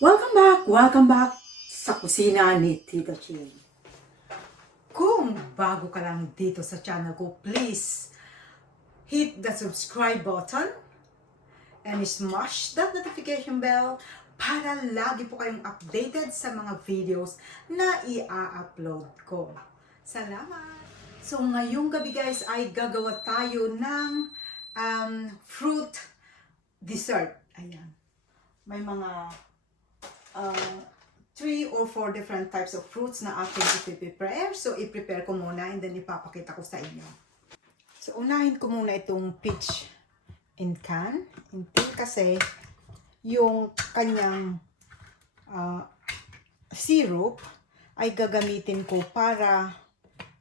Welcome back sa kusina ni Tita Ching. Kung bago ka lang dito sa channel ko, please hit the subscribe button and smash that notification bell para lagi po kayong updated sa mga videos na i-upload ko. Salamat! So ngayong gabi guys ay gagawa tayo ng fruit dessert. Ayan. May mga 3 or 4 different types of fruits na aking i-prepare. So, i-prepare ko muna and then ipapakita ko sa inyo. So, unahin ko muna itong peach in can. Kasi, yung kanyang syrup ay gagamitin ko para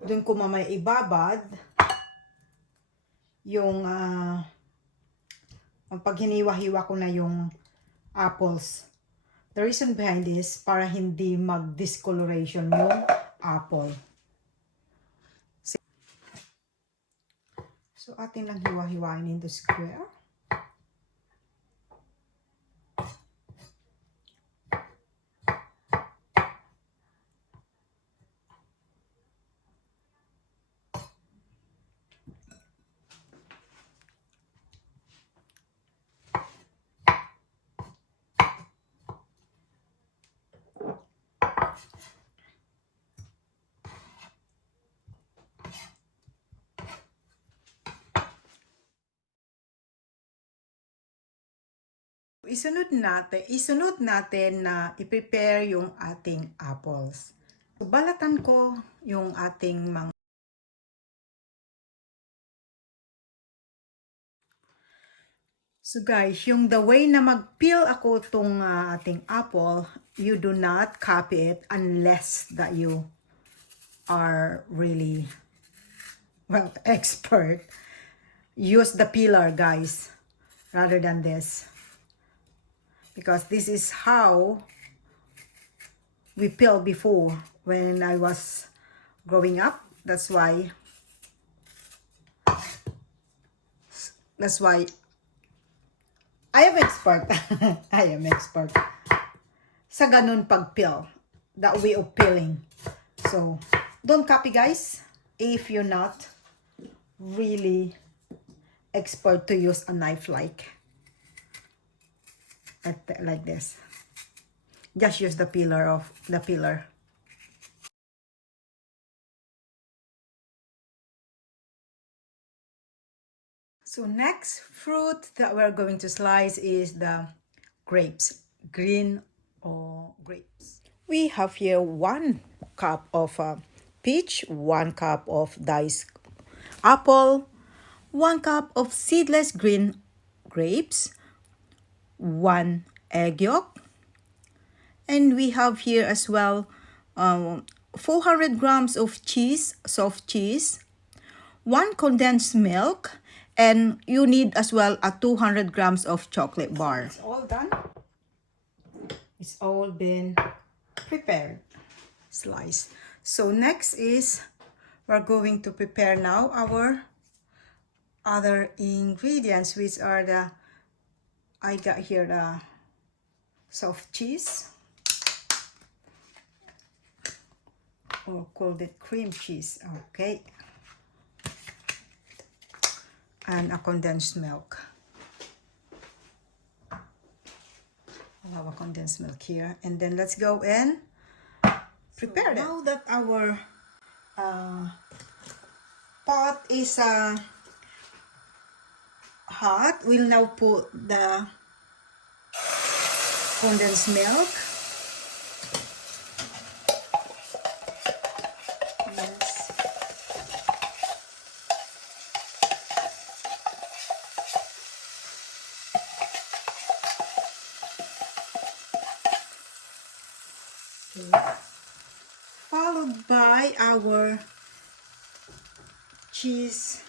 dun ko mamaya ibabad yung pag hiniwa-hiwa ko na yung apples. The reason behind this, para hindi mag-discoloration yung apple. So, atin lang hiwa-hiwain into square. Isunod natin na i-prepare yung ating apples. So, balatan ko yung ating mga So guys, yung the way na mag-peel ako tong ating apple, you do not copy it unless that you are really expert. Use the peeler guys rather than this. Because this is how we peel before when I was growing up. That's why I am expert. I am expert sa ganun pag-peel. That way of peeling. So, don't copy guys if you're not really expert to use a knife like this. Just use the peeler. So next fruit that we're going to slice is the grapes, green or grapes. We have here 1 cup of peach, 1 cup of diced apple, 1 cup of seedless green grapes, 1 egg yolk, and we have here as well 400 grams of cheese, soft cheese, 1 condensed milk, and you need as well a 200 grams of chocolate bar. It's all done. It's all been prepared, sliced. So next is we're going to prepare now our other ingredients, which are I got here the soft cheese, or called it cream cheese, okay, and a condensed milk. I have a condensed milk here, and then let's go and prepare it. Now that our pot is hot, we'll now put the condensed milk. Yes. Okay. Followed by our cheese,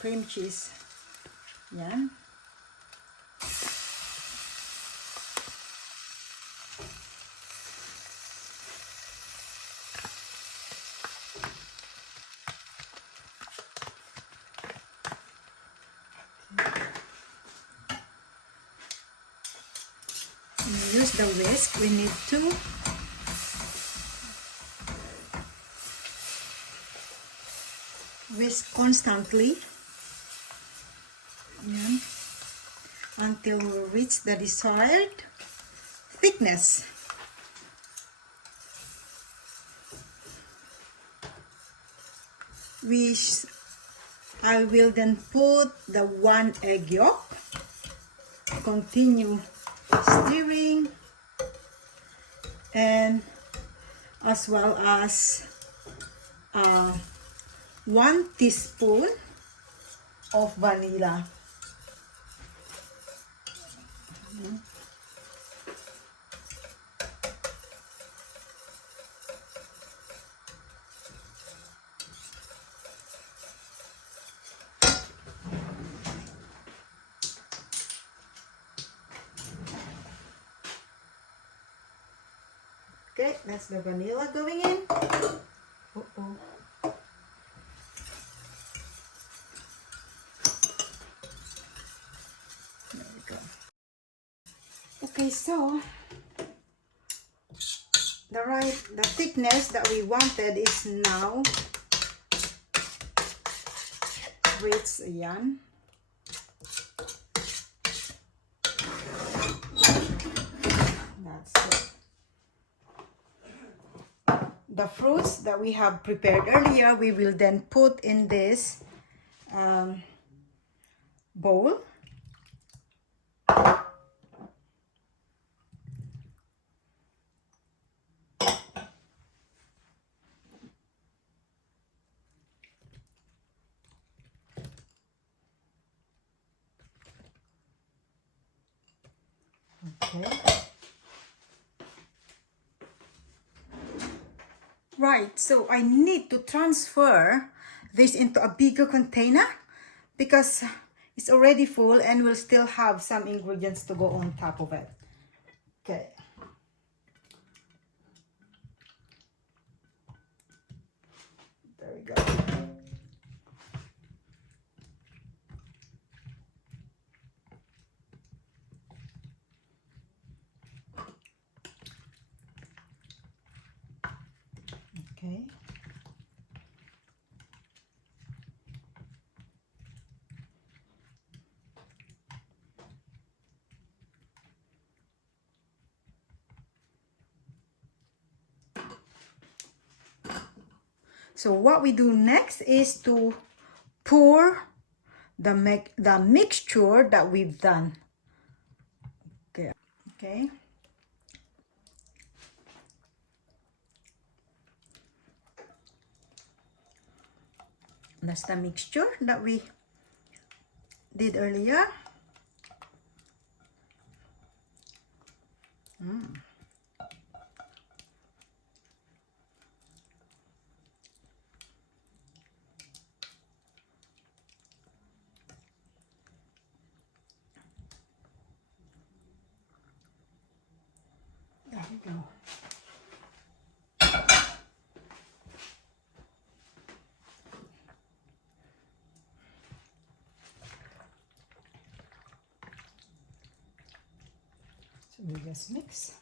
cream cheese. Yan. a whisk. We need to whisk constantly. Yan. Until we reach the desired thickness. I will then put the 1 egg yolk, continue stirring, and as well as 1 teaspoon of vanilla. Okay, that's the vanilla going in. Uh-oh. There we go. Okay, so the thickness that we wanted is now reached. Ayan. That's it. The fruits that we have prepared earlier, we will then put in this bowl. Okay. Right, so I need to transfer this into a bigger container because it's already full and we'll still have some ingredients to go on top of it. Okay. There we go. Okay. So what we do next is to pour the mixture that we've done. Okay. Okay. That's the mixture that we did earlier. There we go. So we just mix.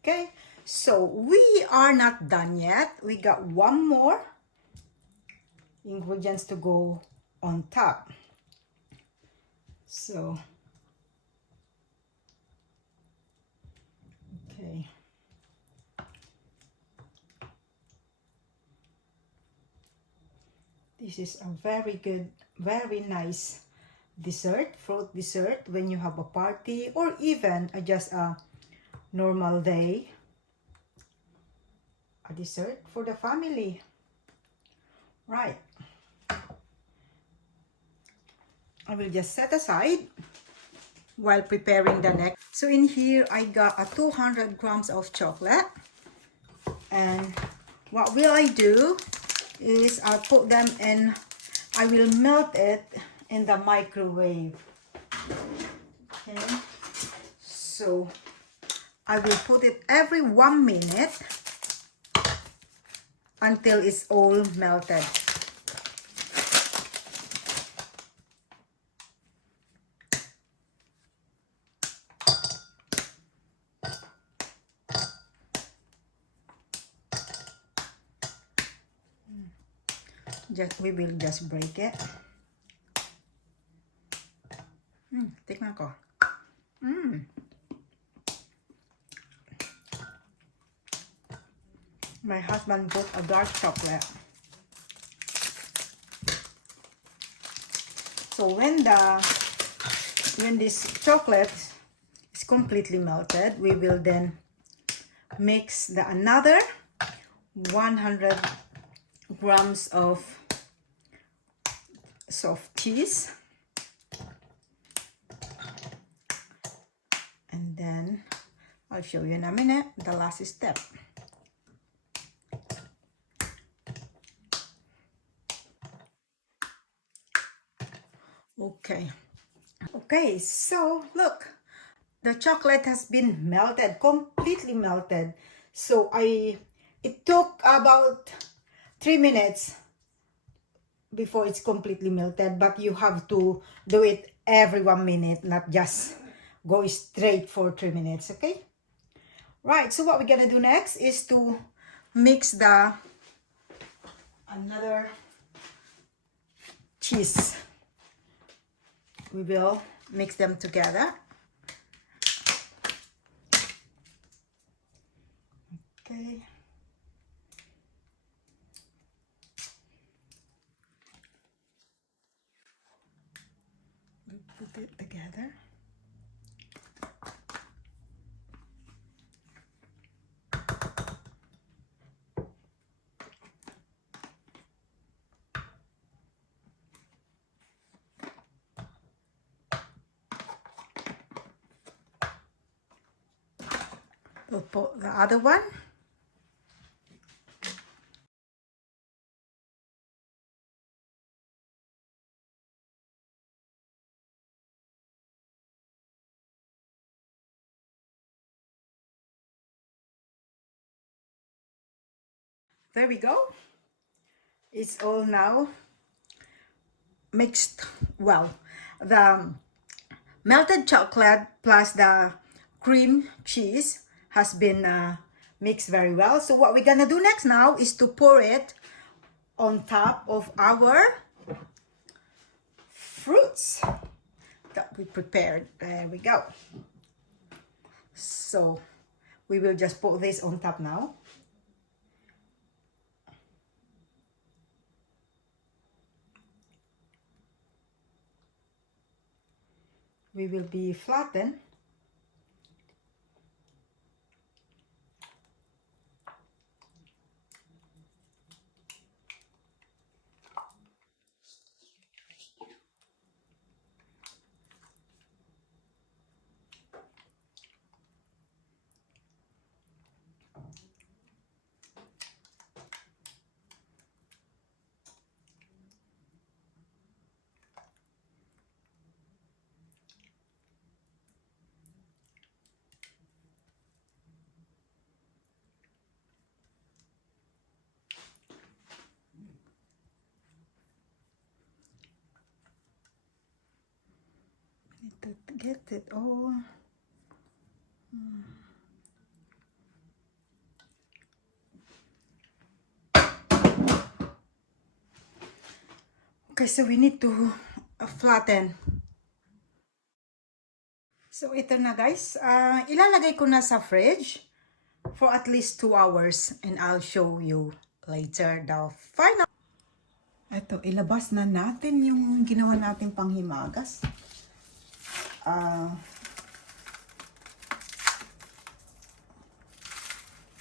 Okay, so we are not done yet. We got one more ingredients to go on top. So, okay. This is a very good, very nice dessert, fruit dessert when you have a party or even just a normal day. a dessert for the family. Right. I will just set aside while preparing the next. So in here, I got a 200 grams of chocolate. And what will I do is I'll put them in, I will melt it in the microwave. Okay. So I will put it every 1 minute until it's all melted. We will just break it. Tikman ko. My husband bought a dark chocolate. So when this chocolate is completely melted, we will then mix another 100 grams of soft cheese, and then I'll show you in a minute the last step. Okay, so look, the chocolate has been melted, completely melted. So it took about 3 minutes before it's completely melted, but you have to do it every 1 minute, not just go straight for 3 minutes. Okay, right. So what we're gonna do next is to mix another cheese. We will mix them together. Okay. We put it together. We'll put the other one. There we go. It's all now mixed well. The melted chocolate plus the cream cheese has been mixed very well. So what we're gonna do next now is to pour it on top of our fruits that we prepared. There we go. So we will just put this on top now. We will be flattened. To get it all. Okay, so we need to flatten. So ito na guys, ilalagay ko na sa fridge for at least 2 hours and I'll show you later the final. Ito, ilabas na natin yung ginawa nating panghimagas.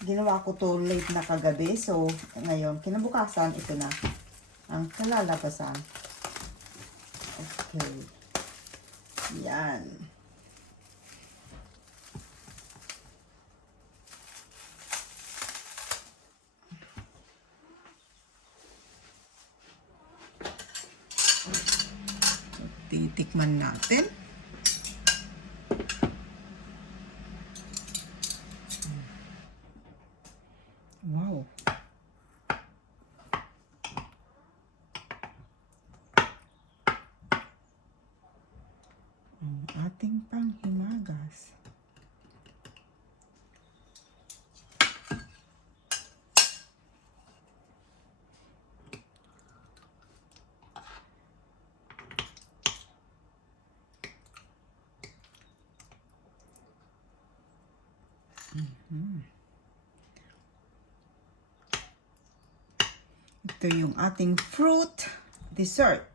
Ginawa ko to late na kagabi. So, ngayon, kinabukasan, ito na ang kalalabasan. Okay. Yan. Titikman natin. Wow. Ang ating panghimagas. Ito yung ating fruit dessert.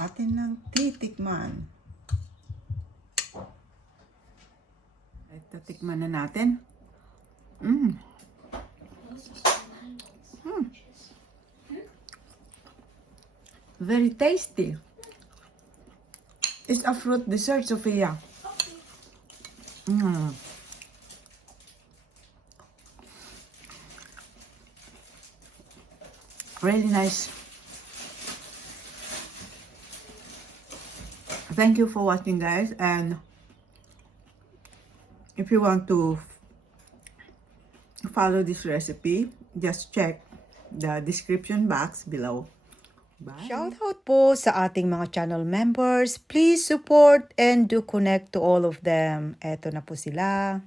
At atin lang titikman. Ito, tikman na natin. Very tasty. It's a fruit dessert, Sophia. Really nice. Thank you for watching, guys, and if you want to follow this recipe, just check the description box below. Bye. Shout out po sa ating mga channel members. Please support and do connect to all of them. Eto na po sila.